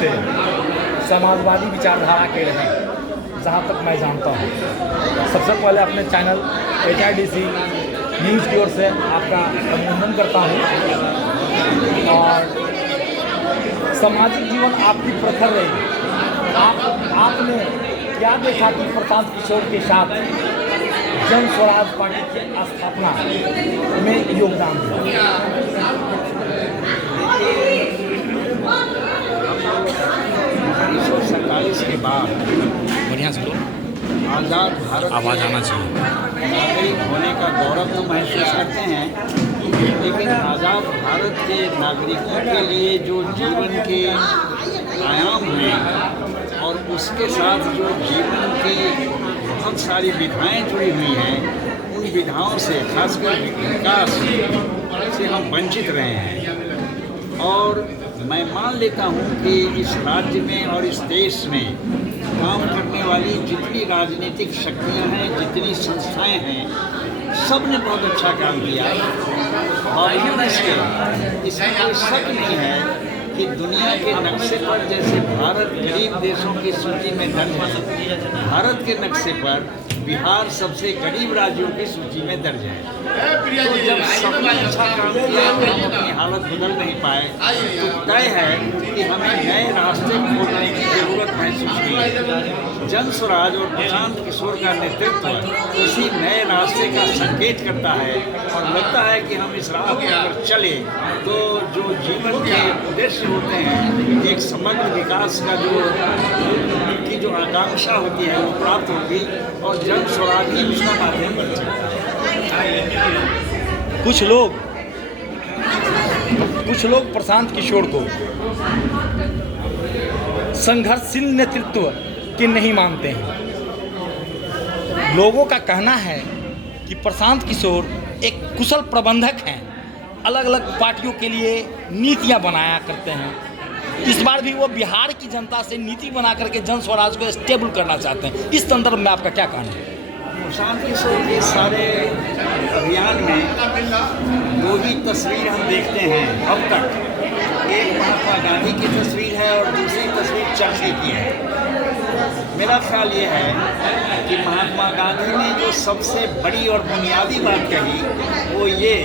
से समाजवादी विचारधारा के रहे, जहाँ तक मैं जानता हूँ। सबसे पहले अपने चैनल HIDC न्यूज़ की ओर से आपका अभिनंदन करता हूँ। और सामाजिक जीवन आपकी प्रखर रही। आपने क्या देखा कि प्रशांत किशोर के साथ जन स्वराज पार्टी की स्थापना में योगदान दिया? 1947 के बाद बढ़िया से आज़ाद भारत आवाज़ आना चाहिए। नागरिक होने का गौरव तो महसूस करते हैं, लेकिन आज़ाद भारत के नागरिकों के लिए जो जीवन के आयाम हैं और उसके साथ जो जीवन की बहुत सारी विधाएँ जुड़ी हुई हैं, उन विधाओं से खासकर विकास से हम वंचित रहे हैं। और मैं मान लेता हूँ कि इस राज्य में और इस देश में काम करने वाली जितनी राजनीतिक शक्तियाँ हैं, जितनी संस्थाएं हैं, सब ने बहुत अच्छा काम किया। बावजूद इसमें कोई शक नहीं है कि दुनिया के नक्शे पर जैसे भारत गरीब देशों की सूची में दर्ज है, भारत के नक्शे पर बिहार सबसे गरीब राज्यों की सूची में दर्ज है। तो जब सबने अच्छा काम किया, हम अपनी हालत बदल नहीं पाए, तो तय है कि हमें नए रास्ते खोजने की जरूरत महसूस की। जन स्वराज और प्रशांत किशोर का नेतृत्व उसी नए रास्ते का संकेत करता है और लगता है कि हम इस राह पर अगर चले तो जो जीवन के उद्देश्य होते हैं, एक समग्र विकास का जो आकांक्षा होती है वो प्राप्त होगी और जन स्वराज ही उसका माध्यम बन सकता है। कुछ लोग प्रशांत किशोर को संघर्षशील नेतृत्व के नहीं मानते हैं। लोगों का कहना है कि प्रशांत किशोर एक कुशल प्रबंधक हैं, अलग अलग पार्टियों के लिए नीतियां बनाया करते हैं। इस बार भी वो बिहार की जनता से नीति बना करके जन स्वराज को स्टेबल करना चाहते हैं। इस संदर्भ में आपका क्या कहना है? प्रशांत किशोर के सारे अभियान में दो ही तस्वीर हम देखते हैं अब तक। एक महात्मा गांधी की तस्वीर है और दूसरी तस्वीर चरखी की है। मेरा ख्याल ये है कि महात्मा गांधी ने जो सबसे बड़ी और बुनियादी बात कही वो ये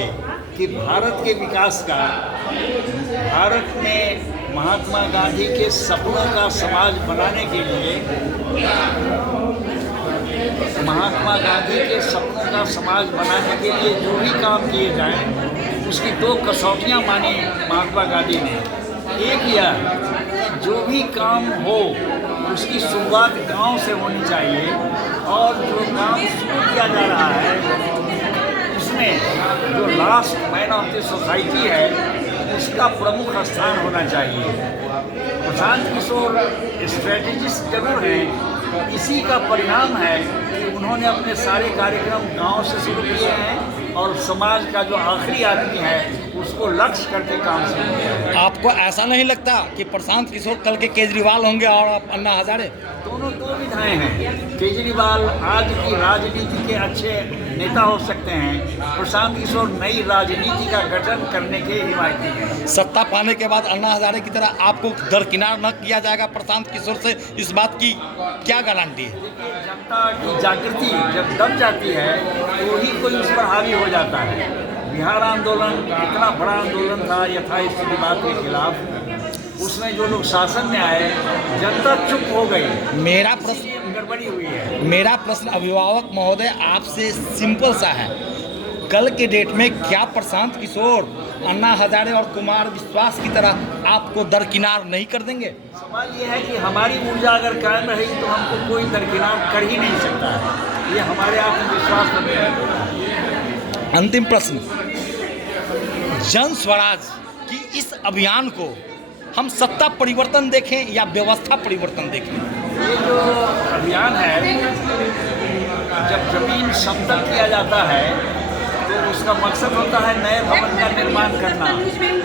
कि भारत के विकास का, भारत में महात्मा गांधी के सपनों का समाज बनाने के लिए, महात्मा गांधी के सपनों का समाज बनाने के लिए जो भी काम किए जाएं, उसकी दो कसौटियां मानी महात्मा गांधी ने। एक यह जो भी काम हो उसकी शुरुआत गांव से होनी चाहिए और जो काम शुरू किया जा रहा है उसमें जो last man of the society है उसका प्रमुख स्थान होना चाहिए। प्रशांत किशोर स्ट्रेटेजिस्ट जरूर हैं, इसी का परिणाम है कि उन्होंने अपने सारे कार्यक्रम गांव से शुरू किए हैं और समाज का जो आखिरी आदमी है उसको लक्ष्य करके काम शुरू किया है। आपको ऐसा नहीं लगता कि प्रशांत किशोर कल के केजरीवाल होंगे और अन्ना हजारे? दोनों दो विधाएं हैं। केजरीवाल आज की राजनीति के अच्छे नेता हो सकते हैं, प्रशांत किशोर नई राजनीति का गठन करने के हिमायती हैं। सत्ता पाने के बाद अन्ना हजारे की तरह आपको दरकिनार न किया जाएगा प्रशांत किशोर से, इस बात की क्या गारंटी है? जनता की जागृति जब दब जाती है तो ही कोई उस पर हावी हो जाता है। बिहार आंदोलन इतना बड़ा आंदोलन था यथास्थितिवाद के खिलाफ, उसमें जो लोग शासन में आए जनता चुप हो गई। मेरा प्रश्न गड़बड़ी हुई है। मेरा प्रश्न अभिभावक महोदय आपसे सिंपल सा है, कल के डेट में क्या प्रशांत किशोर अन्ना हजारे और कुमार विश्वास की तरह आपको दरकिनार नहीं कर देंगे? सवाल ये है कि हमारी ऊर्जा अगर कायम रहेगी तो हमको कोई दरकिनार कर ही नहीं सकता है। ये हमारे आत्मविश्वास पर निर्भर है। अंतिम प्रश्न, जन स्वराज की इस अभियान को हम सत्ता परिवर्तन देखें या व्यवस्था परिवर्तन देखें? ये जो अभियान है, जब जमीन समतल किया जाता है तो उसका मकसद होता है नए भवन का निर्माण करना,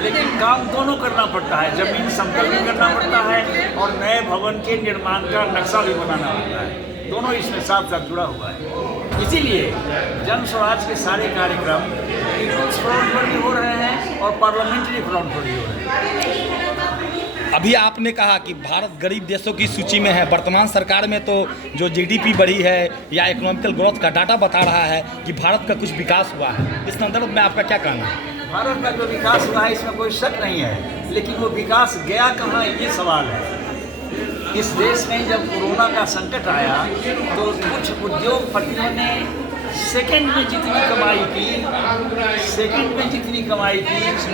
लेकिन काम दोनों करना पड़ता है। जमीन समतल भी करना पड़ता है और नए भवन के निर्माण का नक्शा भी बनाना पड़ता है। दोनों इसमें साथ साथ जुड़ा हुआ है। इसीलिए जन स्वराज के सारे कार्यक्रम पीपुल्स फ्रंट पर भी हो रहे हैं और पार्लियामेंट्री फ्रंट पर भी हो रहे हैं। अभी आपने कहा कि भारत गरीब देशों की सूची में है। वर्तमान सरकार में तो जो जीडीपी बढ़ी है या इकोनॉमिकल ग्रोथ का डाटा बता रहा है कि भारत का कुछ विकास हुआ है। इस संदर्भ में आपका क्या कहना है? भारत का जो विकास हुआ है इसमें कोई शक नहीं है, लेकिन वो विकास गया कहाँ, ये सवाल है। इस देश में जब कोरोना का संकट आया तो कुछ उद्योगपतियों ने सेकंड में जितनी कमाई की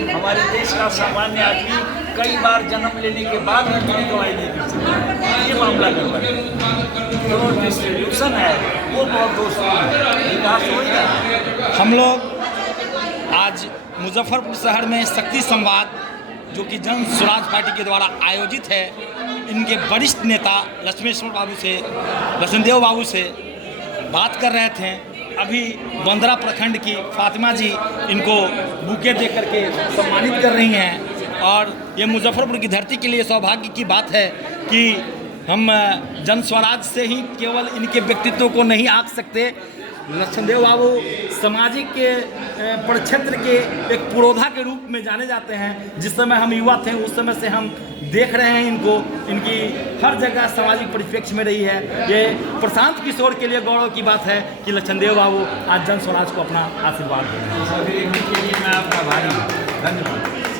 हमारे देश का सामान्य आदमी कई बार जन्म लेने के बाद भी उतनी कमाई नहीं कर सकता। ये मामला गड़बड़ है। जो डिस्ट्रीब्यूशन है वो बहुत दोस्तों विकास हो ही रहा है। हम लोग आज मुजफ्फरपुर शहर में शक्ति संवाद जो कि जन स्वराज पार्टी के द्वारा आयोजित है, इनके वरिष्ठ नेता लक्ष्मेश्वर बाबू से, लक्ष्मणदेव बाबू से बात कर रहे थे। अभी बंदरा प्रखंड की फातिमा जी इनको बुके दे करके सम्मानित कर रही हैं और ये मुजफ्फरपुर की धरती के लिए सौभाग्य की बात है कि हम जन स्वराज से ही केवल इनके व्यक्तित्व को नहीं आंक सकते। लक्ष्मणदेव बाबू सामाजिक के प्रक्षेत्र के एक पुरोधा के रूप में जाने जाते हैं। जिस समय हम युवा थे उस समय से हम देख रहे हैं इनको, इनकी हर जगह सामाजिक परिप्रेक्ष्य में रही है। ये प्रशांत किशोर के लिए गौरव की बात है कि लक्ष्मणदेव बाबू आज जन स्वराज को अपना आशीर्वाद दे रहे हैं। मैं आपका आभारी हूँ। धन्यवाद।